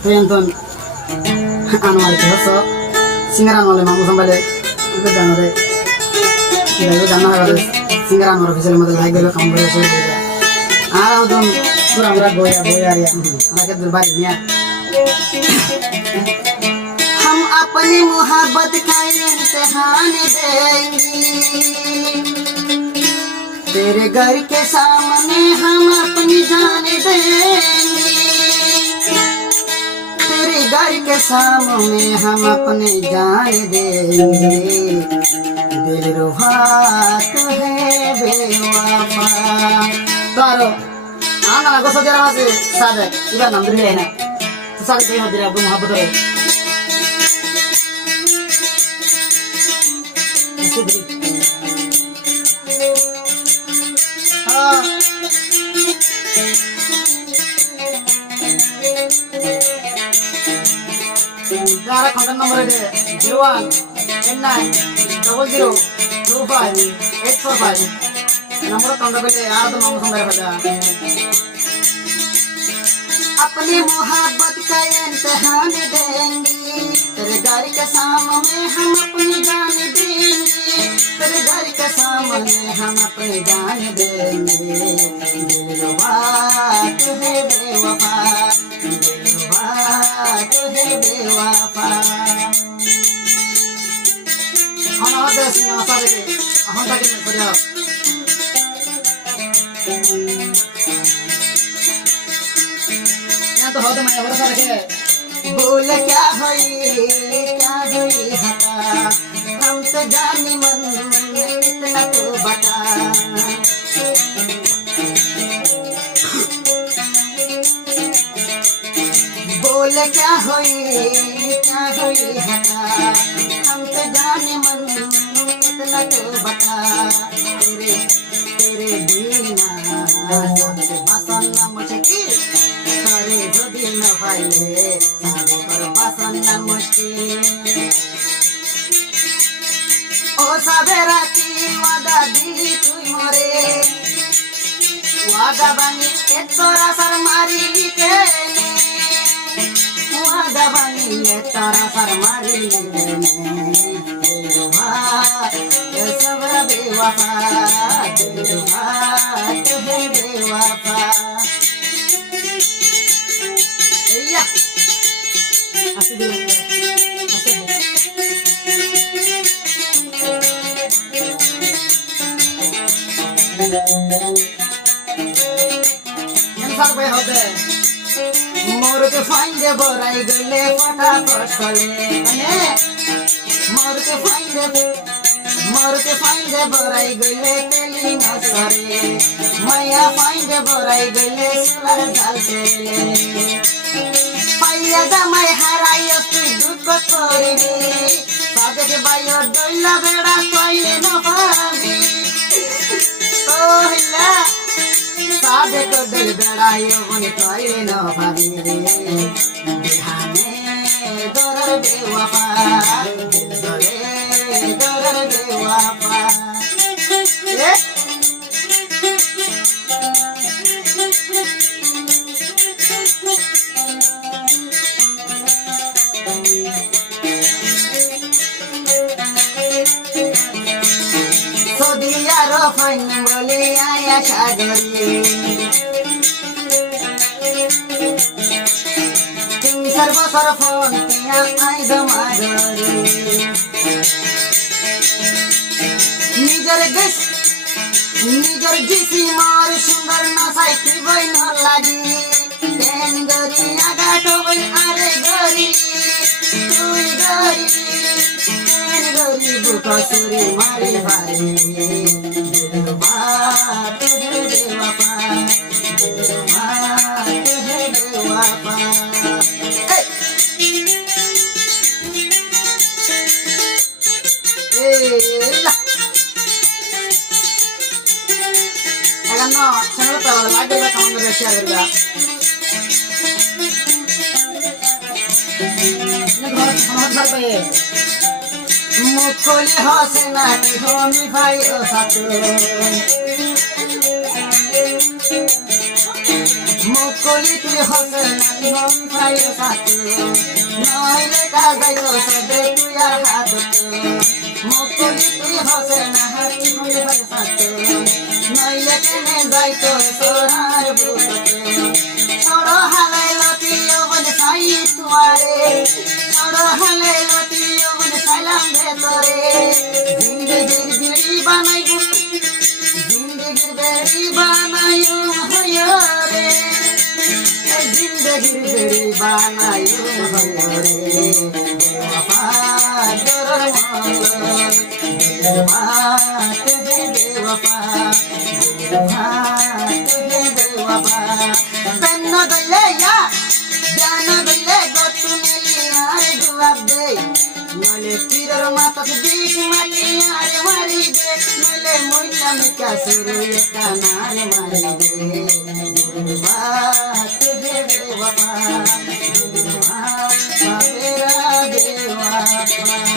Tuyanton anual kihoso singaran wale mamu sambale itu ganore itu ganna hagare singaran wale official model like gelo kamu boleh share dega ara udon kurang kurang goya ya anake durbar niya हम अपनी मोहब्बत का इम्तिहान देंगे तेरे घर के सामने हम अपनी जान देंगे तेरे घर के सामने हम अपनी जान देंगे दिल रुबा तू है बेवफा तारो आना गोसो जरा से सादे इबा नाम दिले ना तो सादे पे होदिरा बु मोहब्बत रे contact number is 0189002585 number contact पे यार तो मामू संग रखा अपनी मोहब्बत का इम्तिहान देंगे तेरे घर के सामने हम अपनी जान देंगे तेरे घर के सामने हम अपनी जान देंगे दिलरुबा तू है बेवफा दिलरुबा तू है बेवफा हम आते हैं सिनेमा सारे के हम तक नहीं पड़ा तो होते मैं और सारे के बोल क्या हुई हटा हम तो जानी मन इतना तो बता बोल क्या हुई हटा हम तो जानी मन इतना तो बता तेरे बिना सबसे पसंद मुझे करे जो दिन पाइले सादे पर पसंद मुश्किल ओ सबेरा की वादा दिली तुई मोरे वादा बानी ए तोरा सर मारी के वादा बानी ए तोरा सर मारी बेवफा ये सब बेवफा दिलरुबा तू है बेवफा así de मोर के फाइंदे बोराई गले फटाफट चले मोर के फाइंदे बोराई गले तेली नसरे माया फाइंदे बोराई गले सुलर झालते पाइया जमाई हरायो तुई दुख करिबी सादे के बायो डोइला बेड़ा कइले न पाबी ओहिला सादे को दिल बेड़ायो बने कइले न पाबी बिहाने दरर बेवफा दिल गले दरर बेवफा फाइन बोले आया सागरी तुम सर्वस्वर फोन किया आई जमागरी निजर जिसी मार सुंदर नसाई की बोई न लागी देन गरी आगा टोबई आरे गरी तुई गरी देन गरी बुका सुरी मारी भारी दिलरुबा तू है बेवफा दिलरुबा तू है बेवफा ला agan no channel पे लाइक करना कमेंट करना शेयर करना ने घर समाचार पे मुखोली हसना की होमी भाई ओ साथ মুকুলি তুই হসে নাকি মন খাই সাত নইলে কাজাই তো সদে তুই আর হাত মুকুলি তুই হসে না হাতি মন খাই সাত নইলে কেনে যাই তো সোরার বুতে ছড়ো হালাই লতি ওবন সাই তুয়ারে ছড়ো হালাই লতি ওবন সাইলাম ভেতরে জিন্দগির বিড়ি বানাইবো জিন্দগির বেড়ি বানাইও হয়রে জিন্দগির বেড়ি বানাইও হয়রে বেওয়াফা দরর মঙ্গল বেওয়াফা হে বেওয়াফা বেওয়াফা তন্ন গলে ইয়া জান গলে গতু নেলি আর জবাব দে নলে তীরের মাথা দিক মাটি আর মারি দে নলে মইলা মিকা সুরে কানাল মারি দে বাত হে বেওয়াফা বেওয়াফা বেরা বেওয়াফা